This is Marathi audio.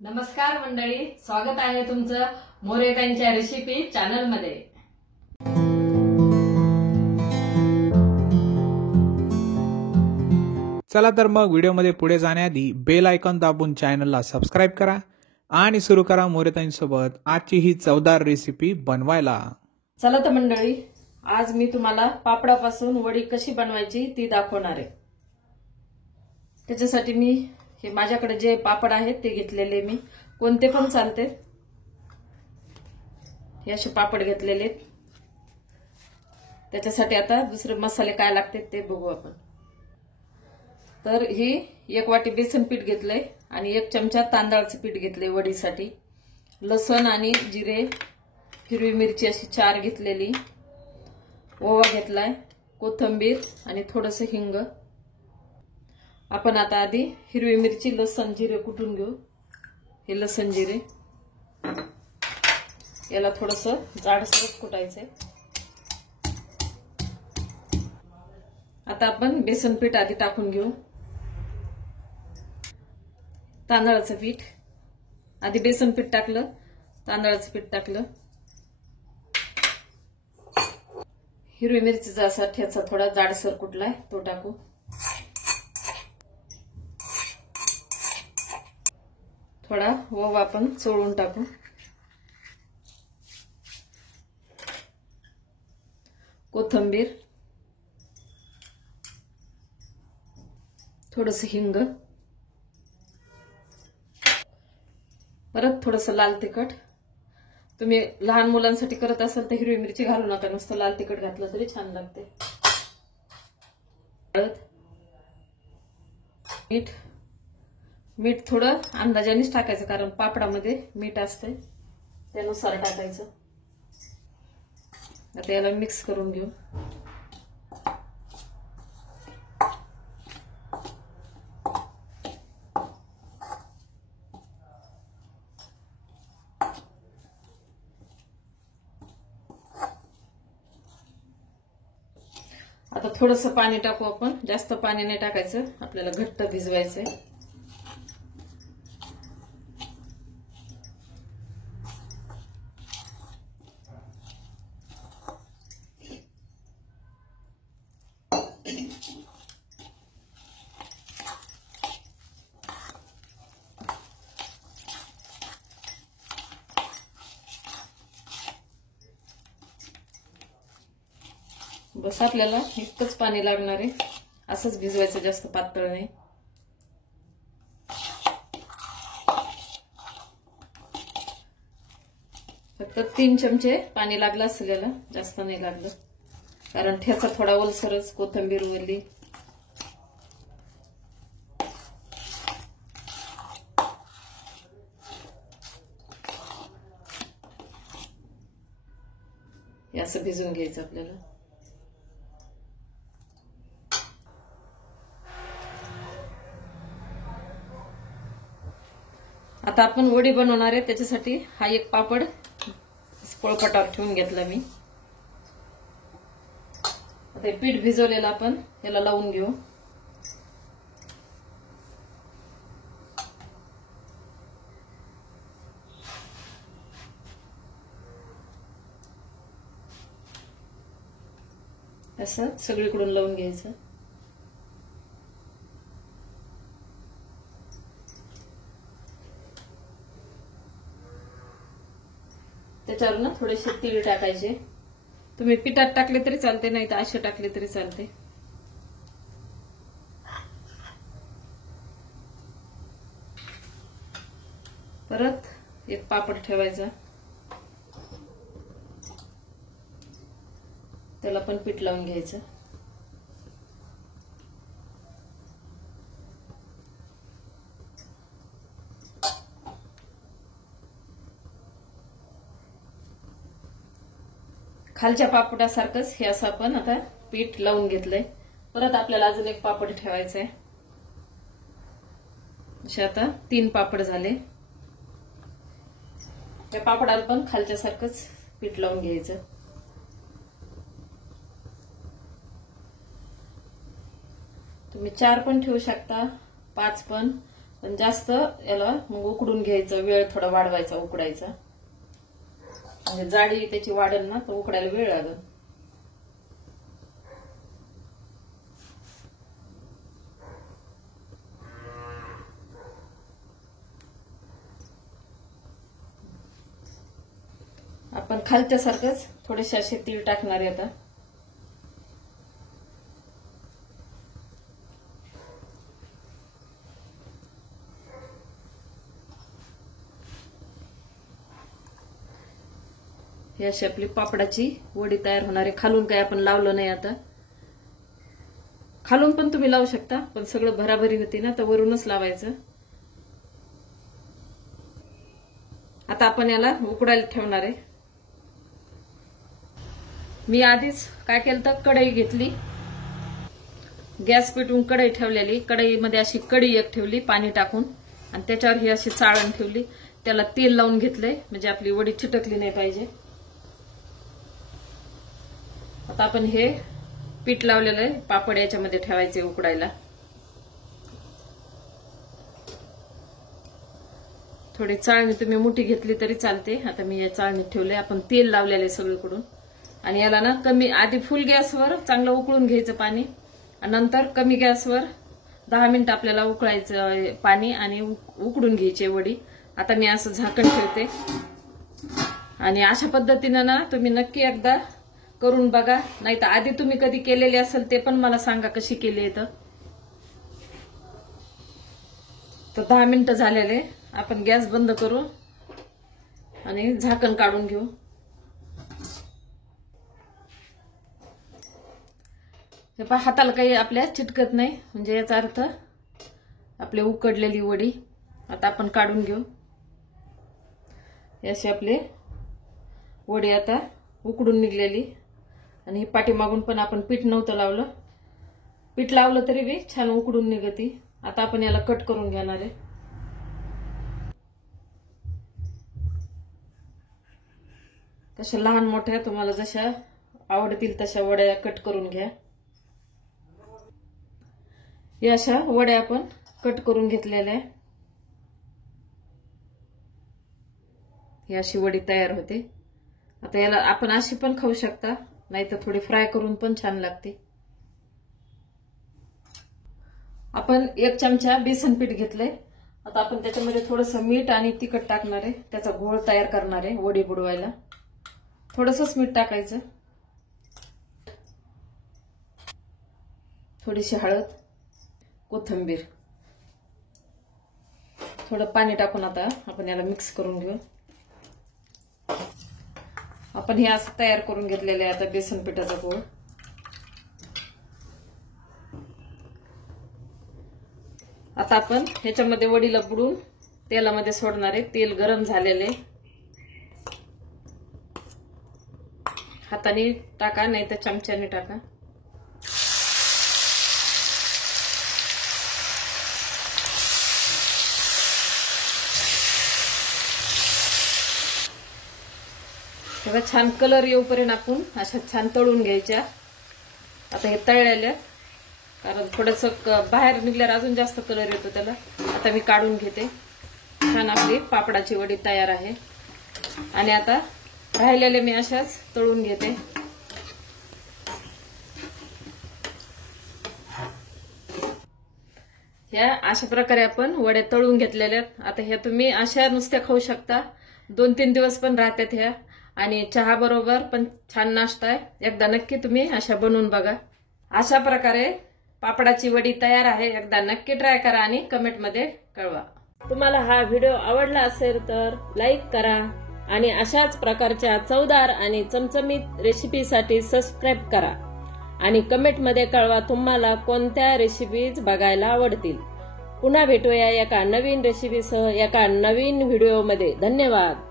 नमस्कार मंडळी, स्वागत आहे तुमचं मोरेताईंच्या रेसिपी चॅनल मध्ये। चला तर मग व्हिडिओमध्ये पुढे जाण्याआधी बेल आयकॉन दाबून चॅनलला सबस्क्राइब करा आणि सुरू करा मोरेताईंसोबत आजची ही चवदार रेसिपी बनवायला। चला तर मंडळी, आज मी तुम्हाला पापडापासून वडी कशी बनवायची ती दाखवणार आहे। त्याच्यासाठी मी हे माझ्याकडे जे पापड आहेत ते घेतलेले, मी कोणते पण चालते, हे असे पापड घेतलेले। त्याच्यासाठी आता दुसरे मसाले काय लागतात ते बघू आपण। तर ही 1 वाटी बेसन पीठ घेतलंय आणि 1 चमचा तांदळाचं पीठ घेतलंय वडीसाठी। लसूण आणि जिरे, हिरवी मिरची अशी 4 घेतलेली, ओवा घेतलाय, कोथिंबीर आणि थोडंसं हिंग। आपण आता आधी हिरवी मिरची, लसूण, जिरे कुटून घेऊ। हे लसूण जिरे याला थोडंसं जाडसर कुटायचंय। आता आपण बेसन पीठ आधी टाकून घेऊ। तांदळाचं पीठ आधी बेसन पीठ टाकलं, तांदळाचं पीठ टाकलं, हिरवी मिरचीचा असा ठेचा थोडा जाडसर कुटलाय तो टाकू। थोडा ओवा आपण चोळून टाकू। कोथिंबीर, थोडंसं हिंग, परत थोडंसं लाल तिखट। तुम्ही लहान मुलांसाठी करत असाल तर हिरवी मिरची घालू नका, नुसतं लाल तिखट घातलं तरी छान लागते। मीठ, मीठ थोडं अंदाजानेच टाकायचं, कारण पापडामध्ये मीठ असते, त्यानुसार टाकायचं। आता याला मिक्स करून घेऊ। आता थोडंसं पाणी टाकू आपण, जास्त पाणी नाही टाकायचं, आपल्याला घट्ट भिजवायचंय। बस आपल्याला इतकंच पाणी लागणार आहे, असंच भिजवायचं, जास्त पातळ नाही। फक्त 3 चमचे पाणी लागलं असेल याला, जास्त नाही लागलं, कारण ठेचा थोडा ओलसरच, कोथिंबीर ओली। हे असं भिजवून घ्यायचं आपल्याला। आता आपण वडी बनवणार आहे, त्याच्यासाठी हा एक पापड पोळपाटावर ठेवून घेतला मी। आता पीठ भिजवलेलं आपण याला लावून घेऊ। असं सगळीकडून लावून घ्यायचं। त्याच्यावर ना थोडेसे तीळ टाकायचे, तुम्ही पिठात टाकले तरी चालते, नाही तर असे टाकले तरी चालते। परत एक पापड ठेवायचा, त्याला पण पीठ लावून घ्यायचं। खालच्या पापडासारखंच हे असं आपण आता पीठ लावून घेतलंय। परत आपल्याला अजून एक पापड ठेवायचंय। असे आता 3 पापड झाले। त्या पापडाला पण खालच्या सारखंच पीठ लावून घ्यायचं। तुम्ही 4 पण ठेवू शकता, 5 पण, पण जास्त याला मग उकडून घ्यायचं, वेळ थोडा वाढवायचा उकडायचा, म्हणजे जाडी त्याची वाढेल ना तर उकडायला वेळ लागेल. आपण खालच्यासारखंच थोडेसे असे तीळ टाकणार आहे आता. ही अशी आपली पापडाची वडी तयार होणार आहे. खालून काय आपण लावलं नाही आता. खालून पण तुम्ही लावू शकता, पण सगळं भराभरी होती ना तर वरूनच लावायचं. आता आपण याला उकडायला ठेवणार आहे. मी आधीच काय केलं तर कढई घेतली, गॅस पेटवून कढई ठेवलेली. कढईमध्ये अशी कढई एक ठेवली पाणी टाकून, आणि त्याच्यावर ही अशी चाळण ठेवली. त्याला तेल लावून घेतलंय म्हणजे आपली वडी चिटकली नाही पाहिजे. आता आपण हे पीठ लावलेलं आहे पापड याच्यामध्ये ठेवायचे उकडायला. थोडी चाळणी तुम्ही मोठी घेतली तरी चालते. आता मी या चाळणीत ठेवले. आपण तेल लावलेलं आहे सगळीकडून, आणि याला ना कमी आधी फुल गॅसवर चांगलं उकळून घ्यायचं पाणी, आणि नंतर कमी गॅसवर 10 मिनिट आपल्याला उकळायचं पाणी आणि उकडून घ्यायची वडी. आता मी असं झाकण ठेवते, आणि अशा पद्धतीनं ना तुम्ही नक्की एकदा करून बघा. नाही तर आधी तुम्ही कधी केलेली असेल ते पण मला सांगा कशी केली आहे. तर 10 मिनिटं झालेले. आपण गॅस बंद करू आणि झाकण काढून घेऊ. हे पहा, हाताला काही आपल्या चिटकत नाही, म्हणजे याचा अर्थ आपली उकडलेली वडी. आता आपण काढून घेऊ. अशी आपली वडी आता उकडून निघलेली, आणि पाठीमागून पण आपण पीठ नव्हतं लावलं. पीठ लावलं तरी बी छान उकडून निघती. आता आपण याला कट करून घेणार आहे. तशा लहान मोठ्या तुम्हाला जशा आवडतील तशा वड्या कट करून घ्या. या अशा वड्या आपण कट करून घेतलेल्या आहे. ही अशी वडी तयार होते. आता याला आपण अशी पण खाऊ शकता, नाहीतर थोडी फ्राय करून पण छान लागते. आपण 1 चमचा बेसन पीठ घेतलंय. आता आपण त्याच्यामध्ये थोडंसं मीठ आणि तिखट टाकणार आहे. त्याचा घोळ तयार करणार आहे वडी बुडवायला. थोडंसंच मीठ टाकायचं, थोडीशी हळद, कोथिंबीर, थोडं पाणी टाकून आता आपण याला मिक्स करून घेऊ. आपण हे असं तयार करून घेतलेलं आहे आता बेसन पिठाचा गोळ. आता आपण ह्याच्यामध्ये वडीला बुडून तेलामध्ये सोडणार आहे. तेल गरम झालेले. हाताने टाका नाही तर चमच्याने टाका. तेव्हा छान कलर येऊपर्यंत आपण अशा छान तळून घ्यायच्या. आता हे तळलेल्या, कारण थोडंसं बाहेर निघल्यावर अजून जास्त कलर येतो त्याला. आता मी काढून घेते. छान आपली पापडाची वडी तयार आहे. आणि आता राहिलेले मी अशाच तळून घेते. ह्या अशा प्रकारे आपण वड्या तळून घेतलेल्या. आता ह्या तुम्ही अशा नुसत्या खाऊ शकता. 2-3 दिवस पण राहतात ह्या, आणि चहा बरोबर पण छान नाश्ता आहे. एकदा नक्की तुम्ही अशा बनवून बघा. अशा प्रकारे पापडाची वडी तयार आहे. एकदा नक्की ट्राय करा आणि कमेंटमध्ये कळवा. तुम्हाला हा व्हिडिओ आवडला असेल तर लाईक करा, आणि अशाच प्रकारच्या चवदार आणि चमचमीत रेसिपीसाठी सबस्क्राईब करा, आणि कमेंटमध्ये कळवा तुम्हाला कोणत्या रेसिपीज बघायला आवडतील. पुन्हा भेटूया एका नवीन रेसिपीसह एका नवीन व्हिडिओमध्ये. धन्यवाद.